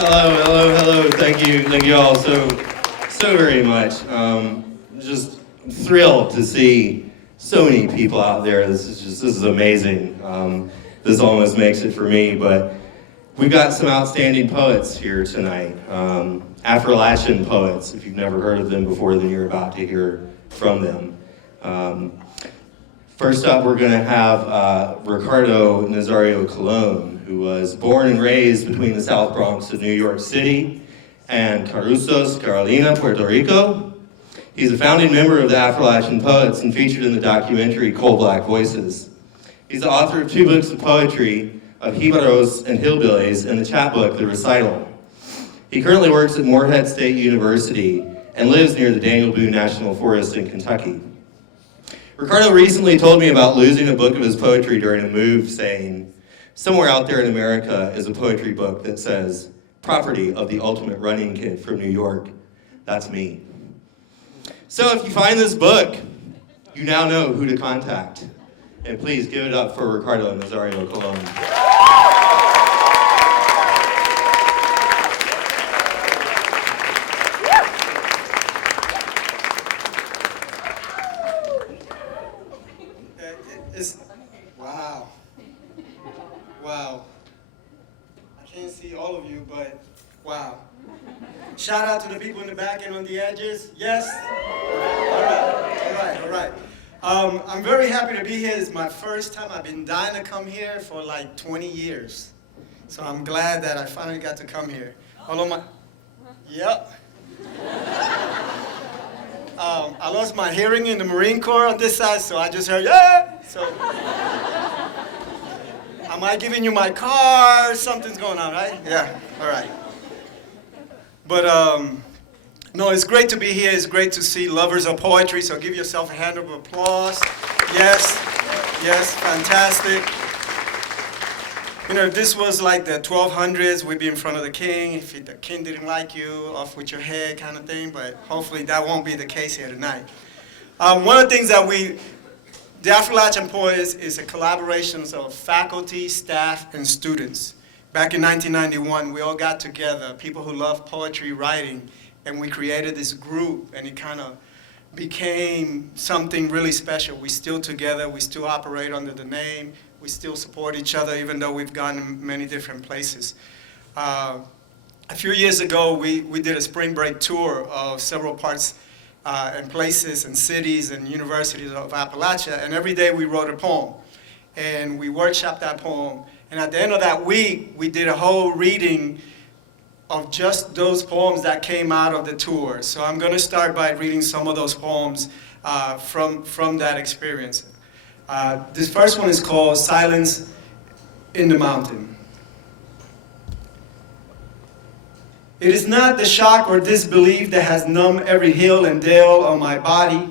Hello. Thank you all so very much. Just thrilled to see so many people out there. This is amazing. This almost makes it for me, but we've got some outstanding poets here tonight. Affrilachian Poets. If you've never heard of them before, then you're about to hear from them. First up, we're going to have Ricardo Nazario y Colon, who was born and raised between the South Bronx of New York City and Caruzos, Carolina, Puerto Rico. He's a founding member of the Affrilachian Poets and featured in the documentary Coal Black Voices. He's the author of 2 books of poetry, of Jibaros and Hillbillies, and the chapbook, The Recital. He currently works at Morehead State University and lives near the Daniel Boone National Forest in Kentucky. Ricardo recently told me about losing a book of his poetry during a move, saying, "Somewhere out there in America is a poetry book that says, 'Property of the ultimate running kid from New York.' That's me." So if you find this book, you now know who to contact. And please give it up for Ricardo Nazario y Colon. Wow. I can't see all of you, but wow. Shout out to the people in the back and on the edges. Yes? All right. I'm very happy to be here. It's my first time. I've been dying to come here for like 20 years. So I'm glad that I finally got to come here. Yep. I lost my hearing in the Marine Corps on this side, so I just heard, yeah! So, am I giving you my car? Something's going on, right? Yeah, all right. But, no, it's great to be here. It's great to see lovers of poetry, so give yourself a hand of applause. Yes, fantastic. You know, if this was like the 1200s, we'd be in front of the king. If the king didn't like you, off with your head kind of thing, but hopefully that won't be the case here tonight. One of the things that the Affrilachian Poets is a collaboration of faculty, staff, and students. Back in 1991, we all got together, people who love poetry writing, and we created this group, and it kind of became something really special. We're still together, we still operate under the name, we still support each other, even though we've gone in many different places. A few years ago, we did a spring break tour of several parts and places and cities and universities of Appalachia, and every day we wrote a poem. And we workshopped that poem, and at the end of that week, we did a whole reading of just those poems that came out of the tour. So I'm going to start by reading some of those poems from that experience. This first one is called Silence in the Mountain. It is not the shock or disbelief that has numbed every hill and dale on my body,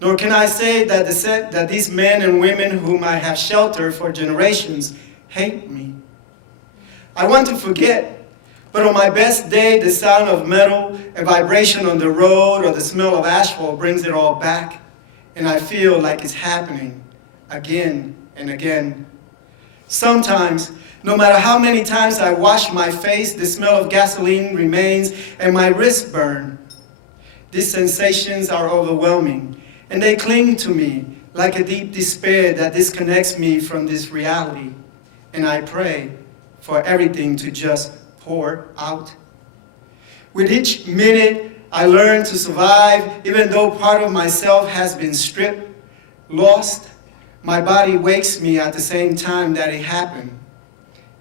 nor can I say that these men and women whom I have sheltered for generations hate me. I want to forget, but on my best day, the sound of metal, a vibration on the road, or the smell of asphalt brings it all back, and I feel like it's happening again and again. Sometimes, no matter how many times I wash my face, the smell of gasoline remains and my wrists burn. These sensations are overwhelming, and they cling to me like a deep despair that disconnects me from this reality. And I pray for everything to just pour out. With each minute, I learn to survive, even though part of myself has been stripped, lost. My body wakes me at the same time that it happened.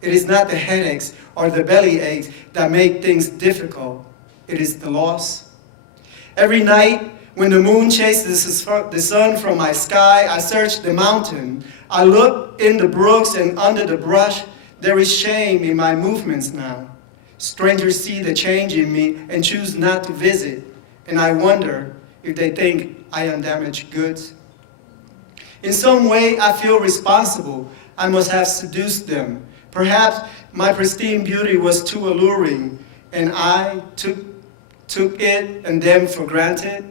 It is not the headaches or the belly aches that make things difficult. It is the loss. Every night, when the moon chases the sun from my sky, I search the mountain. I look in the brooks and under the brush. There is shame in my movements now. Strangers see the change in me and choose not to visit. And I wonder if they think I am damaged goods. In some way, I feel responsible. I must have seduced them. Perhaps my pristine beauty was too alluring, and I took it and them for granted.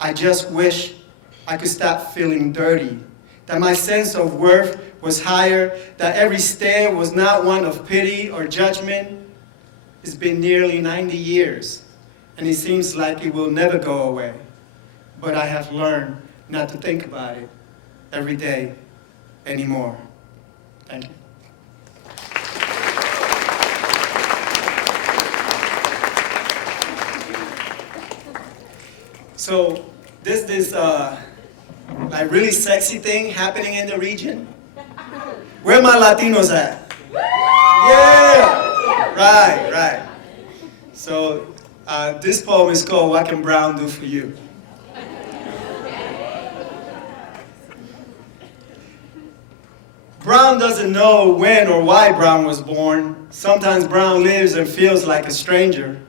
I just wish I could stop feeling dirty, that my sense of worth was higher, that every stare was not one of pity or judgment. It's been nearly 90 years, and it seems like it will never go away. But I have learned not to think about it every day anymore. Thank you. So this like really sexy thing happening in the region. Where my Latinos at? Yeah! Right. So this poem is called What Can Brown Do For You? Brown doesn't know when or why Brown was born. Sometimes Brown lives and feels like a stranger.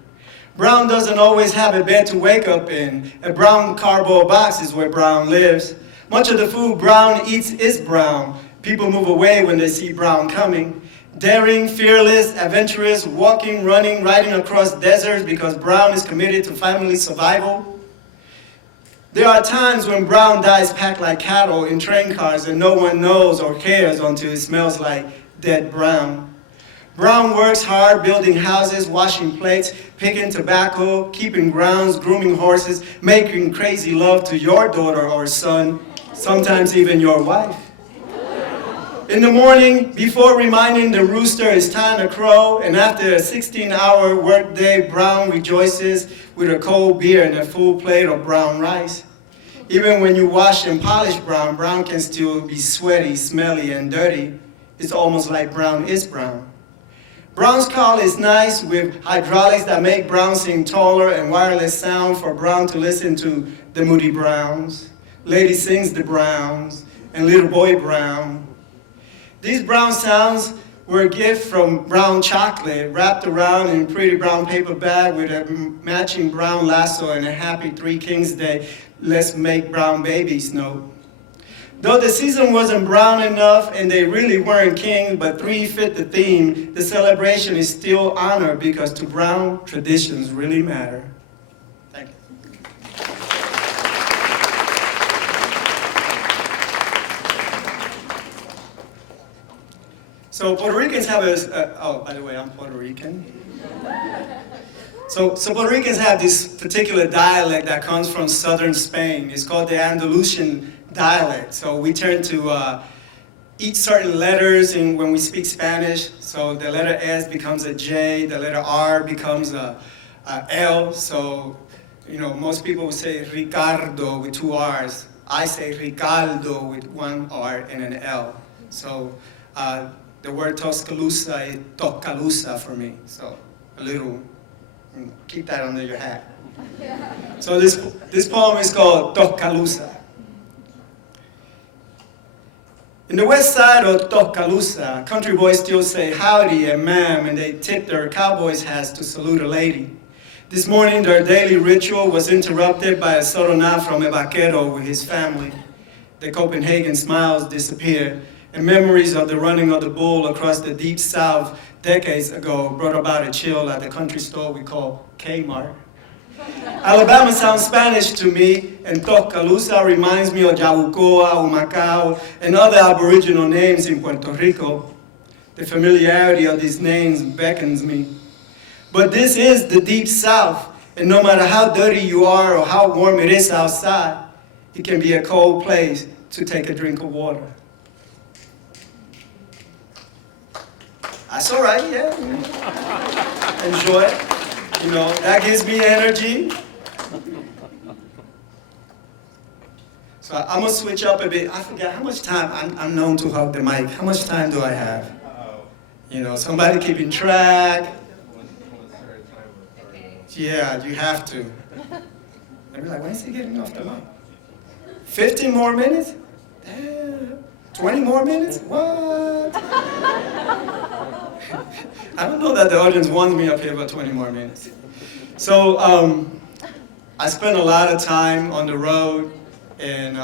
Brown doesn't always have a bed to wake up in. A brown cardboard box is where Brown lives. Much of the food Brown eats is brown. People move away when they see Brown coming. Daring, fearless, adventurous, walking, running, riding across deserts because Brown is committed to family survival. There are times when Brown dies packed like cattle in train cars and no one knows or cares until it smells like dead Brown. Brown works hard building houses, washing plates, picking tobacco, keeping grounds, grooming horses, making crazy love to your daughter or son, sometimes even your wife. In the morning, before reminding the rooster it's time to crow, and after a 16-hour workday, Brown rejoices with a cold beer and a full plate of brown rice. Even when you wash and polish Brown, Brown can still be sweaty, smelly, and dirty. It's almost like Brown is brown. Brown's call is nice with hydraulics that make Brown sing taller and wireless sound for Brown to listen to the Moody Browns. Lady sings the Browns, and little boy Brown. These brown sounds were a gift from brown chocolate wrapped around in a pretty brown paper bag with a matching brown lasso and a happy Three Kings Day, let's make brown babies note. Though the season wasn't brown enough and they really weren't king, but three fit the theme, the celebration is still honored because to Brown, traditions really matter. Thank you. So Puerto Ricans have oh, by the way, I'm Puerto Rican. So Puerto Ricans have this particular dialect that comes from southern Spain. It's called the Andalusian dialect. So we tend to eat certain letters when we speak Spanish. So the letter S becomes a J, the letter R becomes a L. So, you know, most people will say Ricardo with two R's. I say Ricardo with one R and an L. So the word Tuscaloosa is Toscaloosa for me. So a little, keep that under your hat. So this poem is called Toscaloosa. In the west side of Toscaloosa, country boys still say howdy and ma'am, and they tip their cowboys' hats to salute a lady. This morning, their daily ritual was interrupted by a subtle nod from a vaquero with his family. The Copenhagen smiles disappeared, and memories of the running of the bull across the deep south decades ago brought about a chill at the country store we call Kmart. Alabama sounds Spanish to me, and Toscaloosa reminds me of Yabucoa, Humacao, and other Aboriginal names in Puerto Rico. The familiarity of these names beckons me. But this is the deep south, and no matter how dirty you are or how warm it is outside, it can be a cold place to take a drink of water. That's all right, yeah. Enjoy it. You know, that gives me energy. So I'm gonna switch up a bit. I forgot how much time, I'm known to hug the mic. How much time do I have? You know, somebody keeping track. Yeah, you have to. I'd be like, when is he getting off the mic? 15 more minutes? Damn. 20 more minutes? What? I don't know that the audience wants me up here for 20 more minutes. So I spent a lot of time on the road, and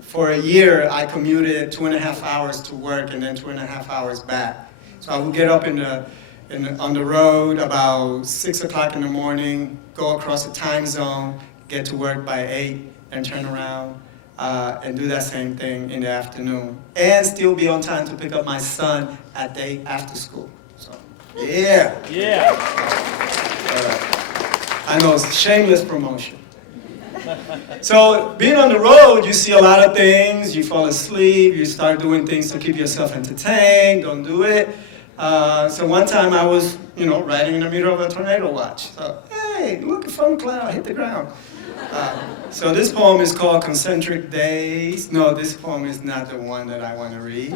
for a year I commuted 2.5 hours to work and then 2.5 hours back. So I would get up on the road about 6 o'clock in the morning, go across the time zone, get to work by 8, and turn around and do that same thing in the afternoon, and still be on time to pick up my son at day after school. So Yeah. Yeah. I know, it's shameless promotion. So being on the road, you see a lot of things. You fall asleep. You start doing things to keep yourself entertained. Don't do it. So one time I was, riding in the middle of a tornado watch. So, hey, look, a fun cloud hit the ground. So this poem is called Concentric Days. No, this poem is not the one that I want to read.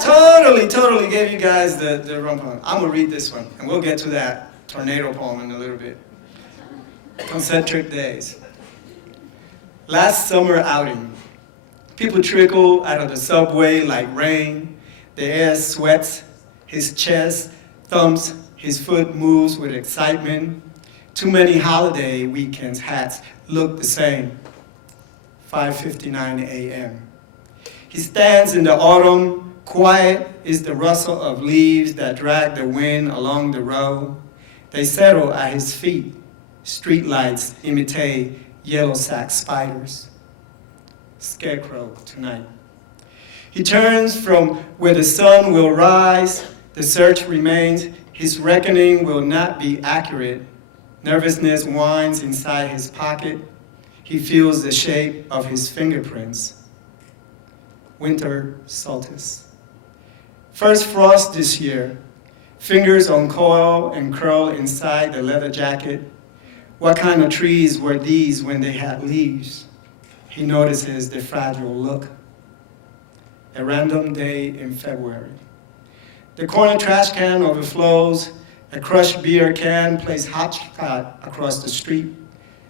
Totally gave you guys the wrong poem. I'm going to read this one, and we'll get to that tornado poem in a little bit. Concentric Days. Last summer outing. People trickle out of the subway like rain. The air sweats. His chest thumps. His foot moves with excitement. Too many holiday weekends hats look the same. 5:59 a.m. He stands in the autumn. Quiet is the rustle of leaves that drag the wind along the road. They settle at his feet. Streetlights imitate yellow sack spiders. Scarecrow tonight. He turns from where the sun will rise. The search remains. His reckoning will not be accurate. Nervousness winds inside his pocket. He feels the shape of his fingerprints. Winter solstice. First frost this year. Fingers uncoil and curl inside the leather jacket. What kind of trees were these when they had leaves? He notices the fragile look. A random day in February. The corner trash can overflows. A crushed beer can plays hotshot across the street.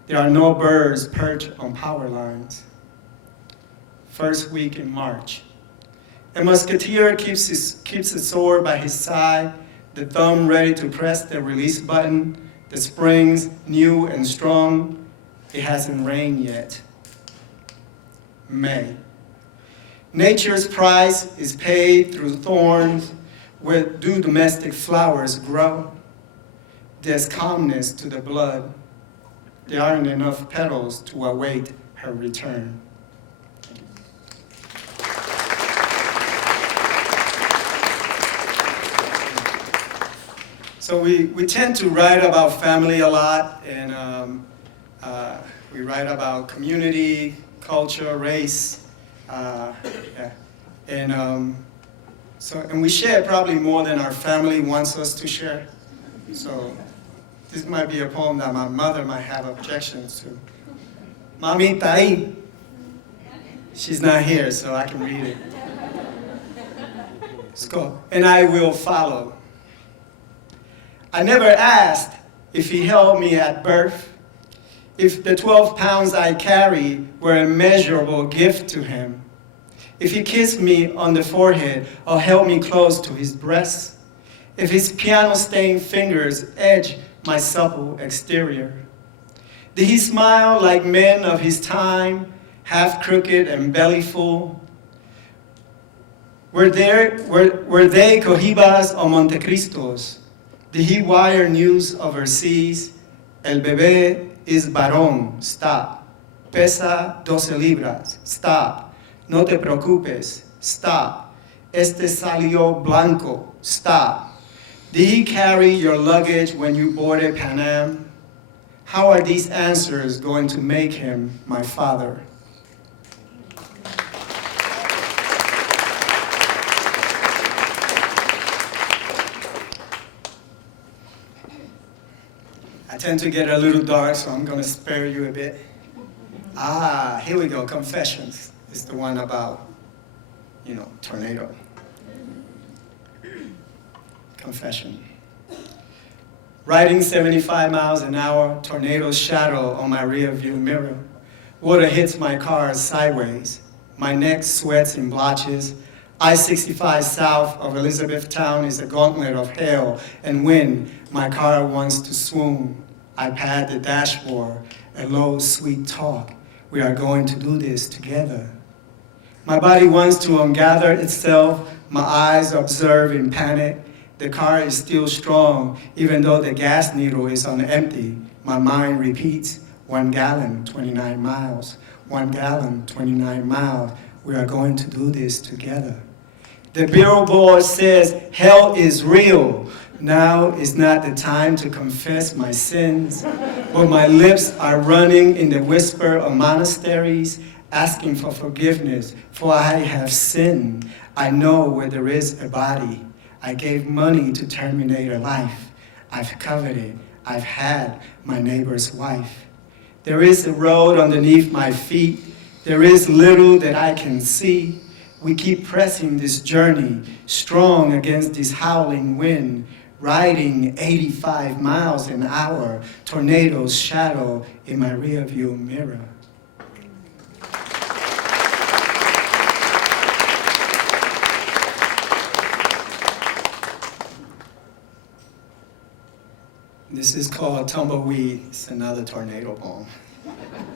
There are no birds perched on power lines. First week in March. A musketeer keeps a sword by his side, the thumb ready to press the release button. The springs new and strong. It hasn't rained yet. May. Nature's price is paid through thorns. Where do domestic flowers grow? There's calmness to the blood. There aren't enough petals to await her return. So we tend to write about family a lot, and we write about community, culture, race, and we share probably more than our family wants us to share. So this might be a poem that my mother might have objections to. Mami está ahí. She's not here, so I can read it. Let's go. And I will follow. I never asked if he held me at birth, if the 12 pounds I carry were a measurable gift to him, if he kissed me on the forehead or held me close to his breast, if his piano-stained fingers edged my supple exterior. Did he smile like men of his time, half crooked and belly full? Were they Cohibas or Montecristos? Did he wire news overseas? El bebé is varón, stop. Pesa 12 libras, stop. No te preocupes, stop. Este salió blanco, stop. Did he carry your luggage when you boarded Pan Am? How are these answers going to make him my father? I tend to get a little dark, so I'm going to spare you a bit. Here we go, Confessions. It's the one about, tornado. Confession. Riding 75 miles an hour, tornado's shadow on my rear view mirror. Water hits my car sideways. My neck sweats in blotches. I-65 south of Elizabethtown is a gauntlet of hail and wind. My car wants to swoon. I pat the dashboard, a low, sweet talk. We are going to do this together. My body wants to ungather itself. My eyes observe in panic. The car is still strong, even though the gas needle is on empty. My mind repeats, 1 gallon, 29 miles. 1 gallon, 29 miles. We are going to do this together. The billboard says, hell is real. Now is not the time to confess my sins, but my lips are running in the whisper of monasteries, asking for forgiveness, for I have sinned. I know where there is a body. I gave money to terminate a life. I've coveted, I've had my neighbor's wife. There is a road underneath my feet. There is little that I can see. We keep pressing this journey, strong against this howling wind, riding 85 miles an hour, tornadoes shadow in my rearview mirror. This is called Tumbleweed. It's another tornado poem.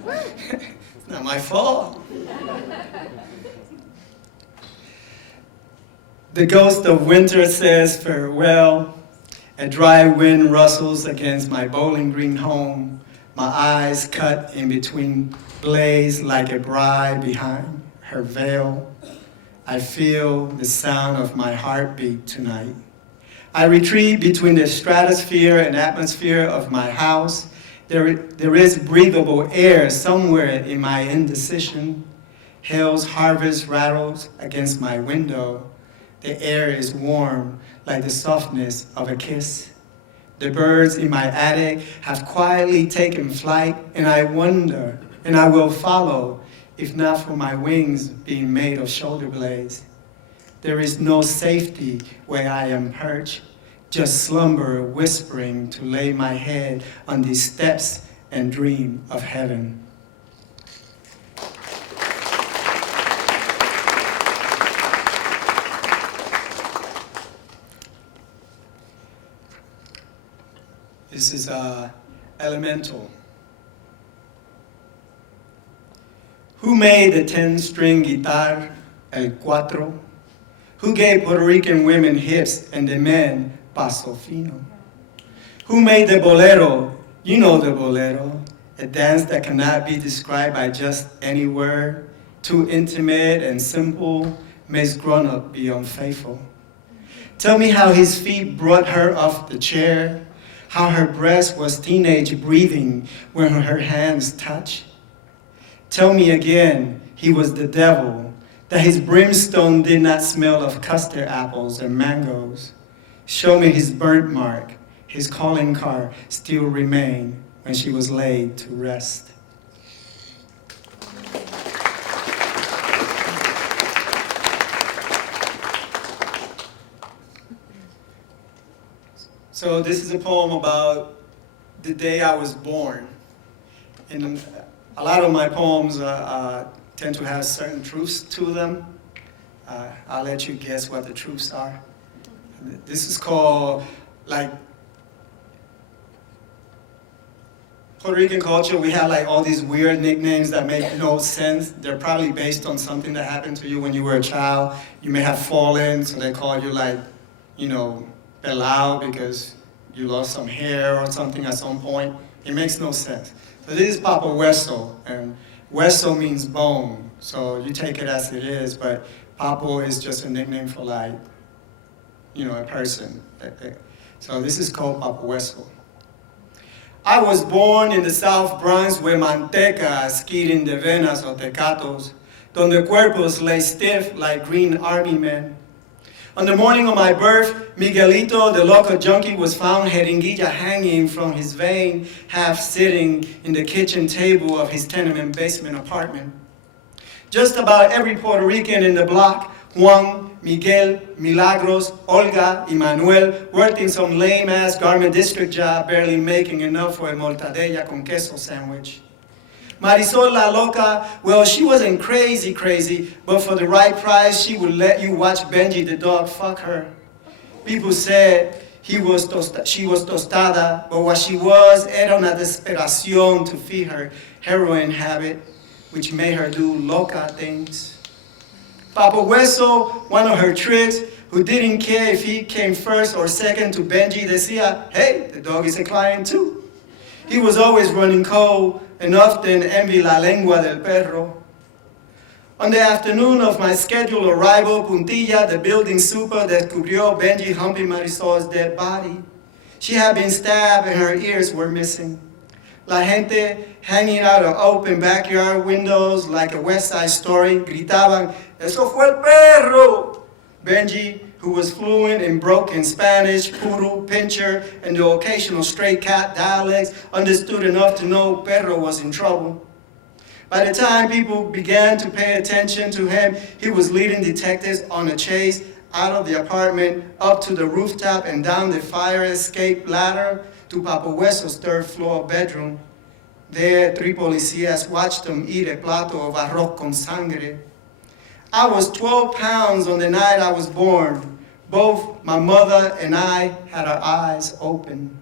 It's not my fault. The ghost of winter says farewell. A dry wind rustles against my bowling green home. My eyes cut in between blaze like a bride behind her veil. I feel the sound of my heartbeat tonight. I retreat between the stratosphere and atmosphere of my house. There is breathable air somewhere in my indecision. Hell's harvest rattles against my window. The air is warm like the softness of a kiss. The birds in my attic have quietly taken flight, and I wonder, and I will follow, if not for my wings being made of shoulder blades. There is no safety where I am perched, just slumber whispering to lay my head on these steps and dream of heaven. This is Elemental. Who made the 10-string guitar, el cuatro? Who gave Puerto Rican women hips and the men paso fino? Who made the bolero? You know the bolero, a dance that cannot be described by just any word, too intimate and simple, makes grown-up be unfaithful. Tell me how his feet brought her off the chair, how her breast was teenage breathing when her hands touched. Tell me again, he was the devil, that his brimstone did not smell of custard apples and mangoes. Show me his burnt mark, his calling card still remained when she was laid to rest. So this is a poem about the day I was born. And a lot of my poems tend to have certain truths to them. I'll let you guess what the truths are. This is called, like, Puerto Rican culture, we have like all these weird nicknames that make no sense. They're probably based on something that happened to you when you were a child. You may have fallen, so they call you like, you know, pelao because you lost some hair or something at some point. It makes no sense. So this is Papa Hueso, and Hueso means bone. So you take it as it is, but Papa is just a nickname for like, you know, a person. So this is called Papa Hueso. I was born in the South Bronx where manteca skied in the venas of tecatos, donde cuerpos lay stiff like green army men. On the morning of my birth, Miguelito, the local junkie, was found jeringuilla hanging from his vein, half sitting in the kitchen table of his tenement basement apartment. Just about every Puerto Rican in the block, Juan, Miguel, Milagros, Olga, y Manuel, worked in some lame-ass garment district job, barely making enough for a mortadella con queso sandwich. Marisol La Loca, well, she wasn't crazy, but for the right price, she would let you watch Benji the dog fuck her. People said she was tostada, but what she was era una desesperación to feed her heroin habit, which made her do loca things. Papa Hueso, one of her tricks, who didn't care if he came first or second to Benji, decía, hey, the dog is a client too. He was always running cold and often envy la lengua del perro. On the afternoon of my scheduled arrival, Puntilla, the building super, descubrió Benji humping Marisol's dead body. She had been stabbed and her ears were missing. La gente hanging out of open backyard windows like a West Side Story gritaban, "Eso fue el perro!" Benji, who was fluent in broken Spanish, Puru, Pincher, and the occasional stray cat dialects, understood enough to know perro was in trouble. By the time people began to pay attention to him, he was leading detectives on a chase out of the apartment, up to the rooftop and down the fire escape ladder to Papa Hueso's third floor bedroom. There, 3 policías watched him eat a plato of arroz con sangre. I was 12 pounds on the night I was born. Both my mother and I had our eyes open.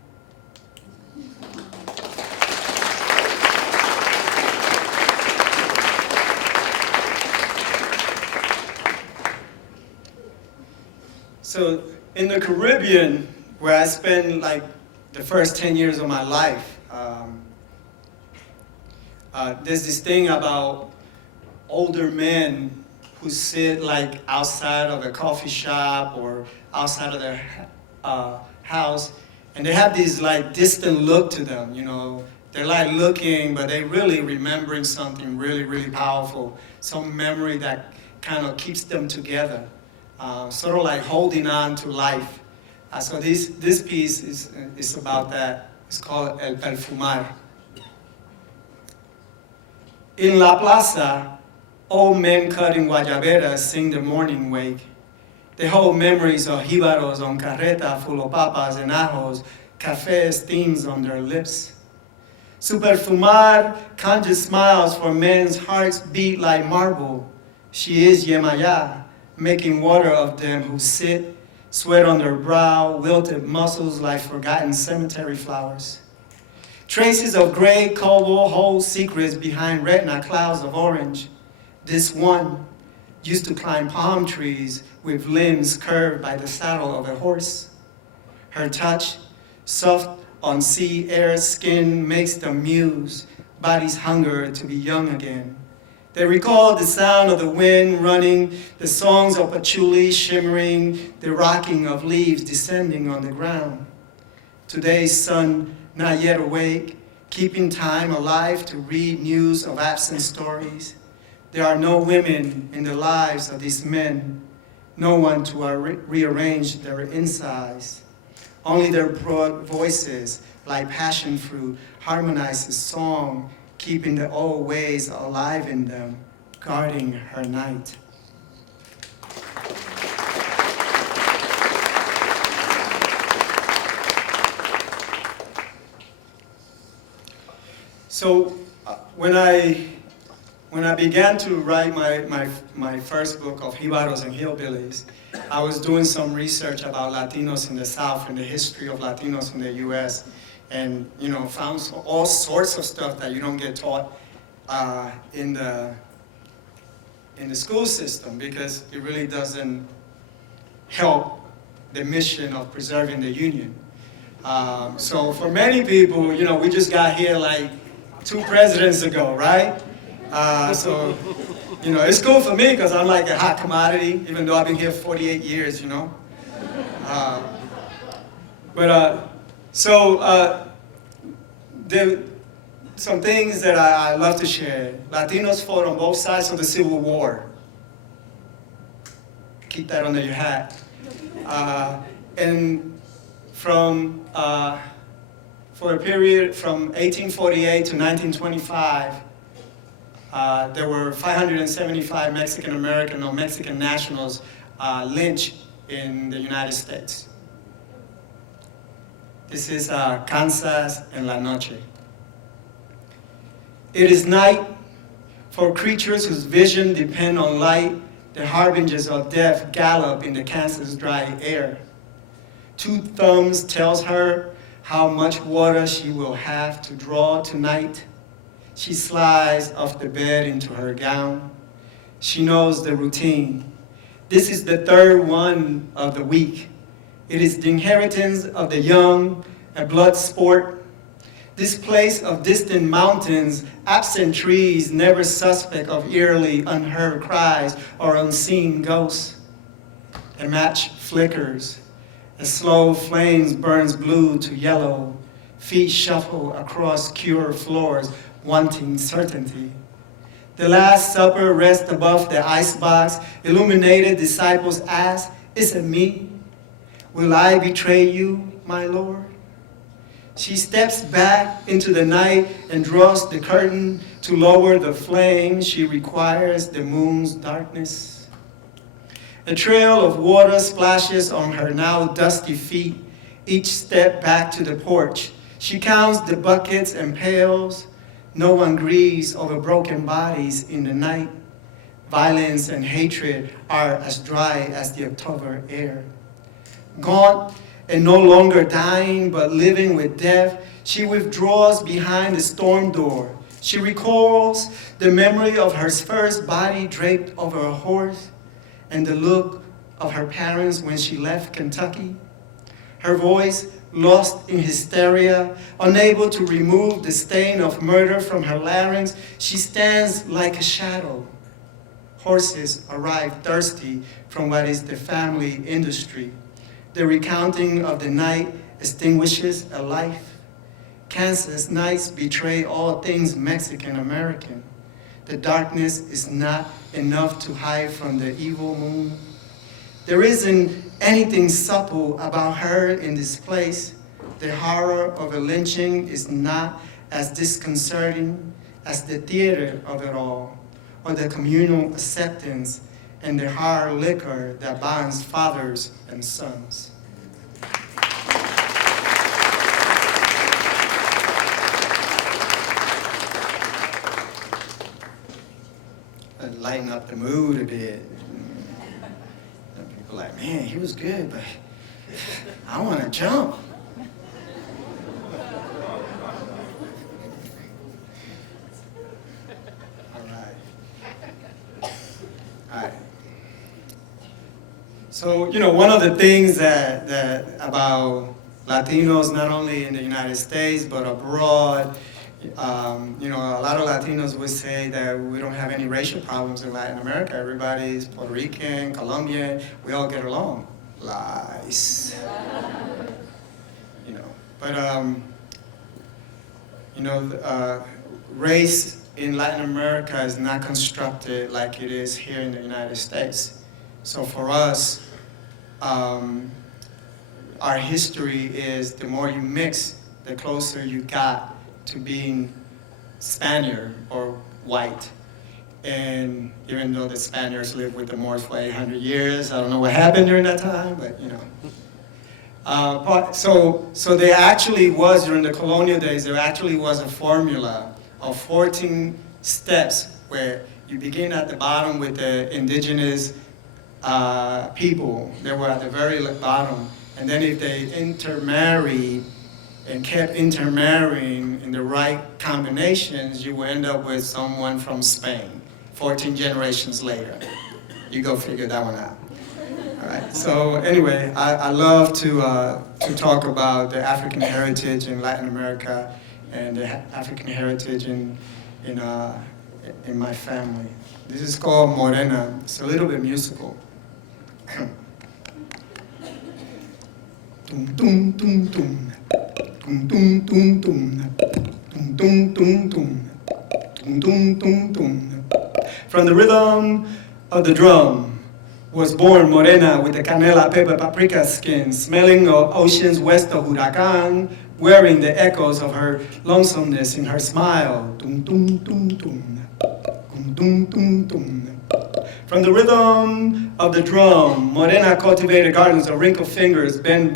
So in the Caribbean, where I spent like the first 10 years of my life, there's this thing about older men who sit like outside of a coffee shop or outside of their house, and they have this like distant look to them, you know. They're like looking, but they're really remembering something really, really powerful, some memory that kind of keeps them together. Sort of like holding on to life. So this piece is about that. It's called El Fumar. In La Plaza, old men cutting guayaberas sing the morning wake. They hold memories of jíbaros on carreta full of papas and ajos, café steams on their lips. Super Fumar conjures smiles for men's hearts beat like marble. She is Yemaya, making water of them who sit, sweat on their brow, wilted muscles like forgotten cemetery flowers. Traces of gray cobalt hold secrets behind retina clouds of orange. This one used to climb palm trees with limbs curved by the saddle of a horse. Her touch, soft on sea air skin, makes them muse, bodies hunger to be young again. They recall the sound of the wind running, the songs of patchouli shimmering, the rocking of leaves descending on the ground. Today's sun, not yet awake, keeping time alive to read news of absent stories. There are no women in the lives of these men, no one to rearrange their insides. Only their broad voices, like passion fruit, harmonizes song, keeping the old ways alive in them, guarding her night. So when I began to write my first book of Jibaros and Hillbillies, I was doing some research about Latinos in the South and the history of Latinos in the U.S. and found all sorts of stuff that you don't get taught in the school system, because it really doesn't help the mission of preserving the Union. So for many people, we just got here like 2 presidents ago, right? So it's cool for me because I'm like a hot commodity, even though I've been here 48 years, some things that I love to share. Latinos fought on both sides of the Civil War. Keep that under your hat. And for a period from 1848 to 1925, there were 575 Mexican American or Mexican nationals lynched in the United States. This is Kansas en la noche. It is night for creatures whose vision depend on light. The harbingers of death gallop in the Kansas dry air. 2 thumbs tells her how much water she will have to draw tonight. She slides off the bed into her gown. She knows the routine. This is the 3rd one of the week. It is the inheritance of the young, a blood sport. This place of distant mountains, absent trees, never suspect of eerily unheard cries or unseen ghosts. A match flickers, as slow flames burns blue to yellow. Feet shuffle across cured floors, wanting certainty. The Last Supper rests above the icebox. Illuminated disciples ask, "Is it me? Will I betray you, my Lord?" She steps back into the night and draws the curtain to lower the flame. She requires the moon's darkness. A trail of water splashes on her now dusty feet, each step back to the porch. She counts the buckets and pails. No one grieves over broken bodies in the night. Violence and hatred are as dry as the October air. Gaunt and no longer dying, but living with death, she withdraws behind the storm door. She recalls the memory of her first body draped over a horse and the look of her parents when she left Kentucky. Her voice lost in hysteria, unable to remove the stain of murder from her larynx, she stands like a shadow. Horses arrive thirsty from what is the family industry. The recounting of the night extinguishes a life. Kansas nights betray all things Mexican-American. The darkness is not enough to hide from the evil moon. There isn't anything supple about her in this place. The horror of a lynching is not as disconcerting as the theater of it all, or the communal acceptance and the hard liquor that binds fathers and sons. Lighten up the mood a bit. People are like, man, he was good, but I want to jump. All right. So, one of the things that about Latinos, not only in the United States, but abroad, a lot of Latinos would say that we don't have any racial problems in Latin America. Everybody's Puerto Rican, Colombian, we all get along. Lies. Race in Latin America is not constructed like it is here in the United States. So for us, our history is the more you mix, the closer you got to being Spaniard or white. And even though the Spaniards lived with the Moors for 800 years, I don't know what happened during that time, but So there actually was, during the colonial days, there actually was a formula of 14 steps where you begin at the bottom with the indigenous people. They were at the very bottom. And then if they intermarried and kept intermarrying in the right combinations, you will end up with someone from Spain, 14 generations later. You go figure that one out. All right. So anyway, I love to talk about the African heritage in Latin America and the African heritage in my family. This is called Morena. It's a little bit musical. Tum tum tum tum. Tum tum tum tum. Tum tum tum tum. Tum tum tum tum. From the rhythm of the drum was born Morena with the canela, pepper, paprika skin, smelling of oceans west of Huracan, wearing the echoes of her lonesomeness in her smile. Tum tum tum tum. Tum tum tum tum. From the rhythm of the drum, Morena cultivated gardens of wrinkled fingers, bent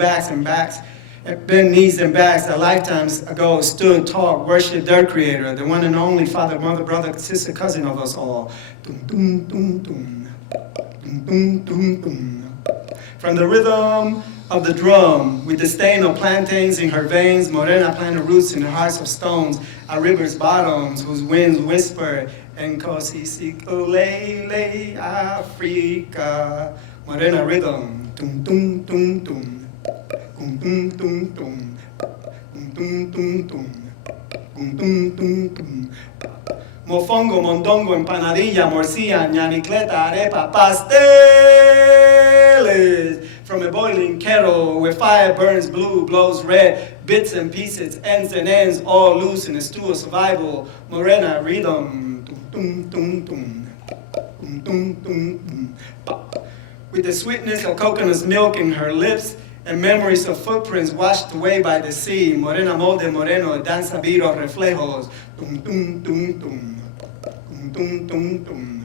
knees and backs that lifetimes ago stood, taught, worshipped their creator, the one and only father, mother, brother, sister, cousin of us all. Tum tum tum tum. Tum tum tum tum. From the rhythm of the drum, with the stain of plantains in her veins, Morena planted roots in the hearts of stones, at rivers' bottoms, whose winds whisper, Nkosisikole Africa. Morena rhythm, tum tum tum tum, tum tum tum tum, tum tum tum tum, Mofongo, mondongo, empanadilla, morcilla, ñanicleta, arepa, pasteles. From a boiling kettle where fire burns blue, blows red, bits and pieces, ends and ends, all loose in a stew of survival. Morena rhythm. With the sweetness of coconut milk in her lips, and memories of footprints washed away by the sea. Morena molde moreno, danza viro reflejos. Tum tum tum tum. Tum tum tum.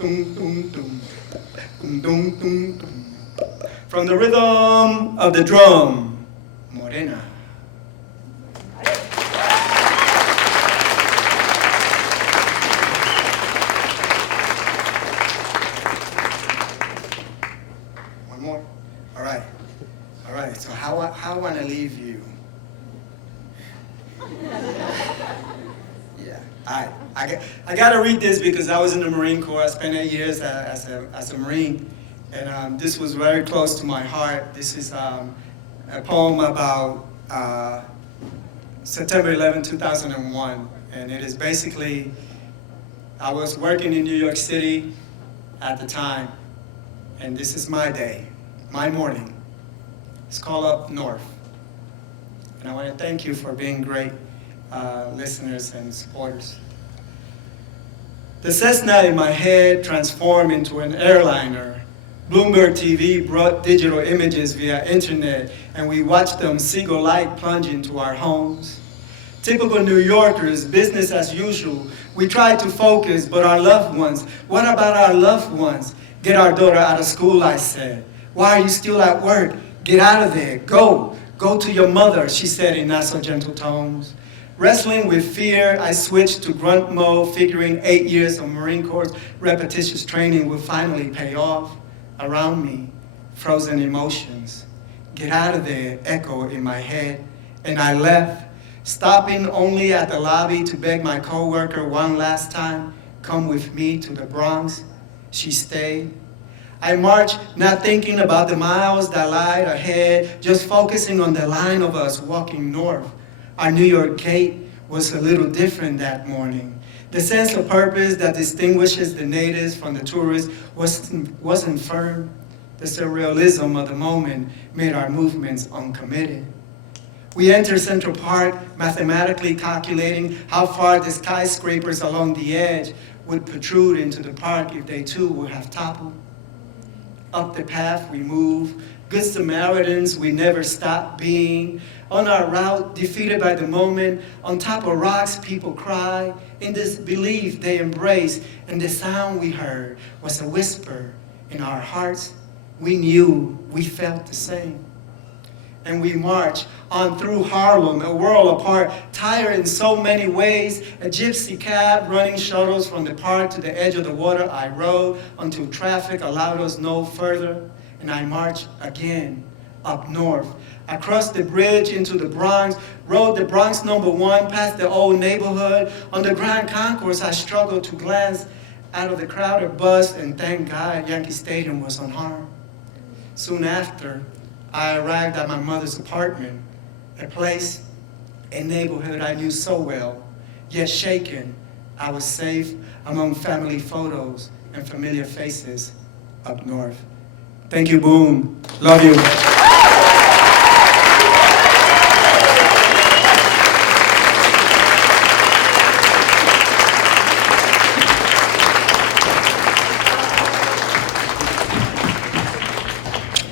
Tum tum tum. Tum tum tum tum. From the rhythm of the drum, Morena. One more? All right. All right, so how I want to leave you? Yeah, all right. I got to read this because I was in the Marine Corps. I spent 8 years as a Marine, and this was very close to my heart. This is a poem about September 11, 2001, and it is basically, I was working in New York City at the time, and this is my day, my morning. It's called Up North. And I want to thank you for being great listeners and supporters. The Cessna in my head transformed into an airliner. Bloomberg TV brought digital images via internet, and we watched them seagull-like plunge into our homes. Typical New Yorkers, business as usual. We tried to focus, but our loved ones, what about our loved ones? Get our daughter out of school, I said. Why are you still at work? Get out of there, go to your mother, she said in not so gentle tones. Wrestling with fear, I switched to grunt mode, figuring 8 years of Marine Corps repetitious training would finally pay off. Around me, frozen emotions. Get out of there, echo in my head, and I left, stopping only at the lobby to beg my coworker one last time, come with me to the Bronx. She stayed. I marched, not thinking about the miles that lied ahead, just focusing on the line of us walking north. Our New York gate was a little different that morning. The sense of purpose that distinguishes the natives from the tourists wasn't firm. The surrealism of the moment made our movements uncommitted. We entered Central Park, mathematically calculating how far the skyscrapers along the edge would protrude into the park if they too would have toppled. Up the path we move, good Samaritans we never stop being. On our route, defeated by the moment, on top of rocks people cry. In this belief they embrace, and the sound we heard was a whisper in our hearts. We knew, we felt the same. And we marched on through Harlem, a world apart, tired in so many ways. A gypsy cab running shuttles from the park to the edge of the water. I rode until traffic allowed us no further. And I marched again up north, across the bridge into the Bronx, rode the Bronx #1 past the old neighborhood. On the Grand Concourse, I struggled to glance out of the crowded bus, and thank God Yankee Stadium was unharmed. Soon after, I arrived at my mother's apartment, a place, a neighborhood I knew so well, yet shaken. I was safe among family photos and familiar faces up north. Thank you, Boone. Love you.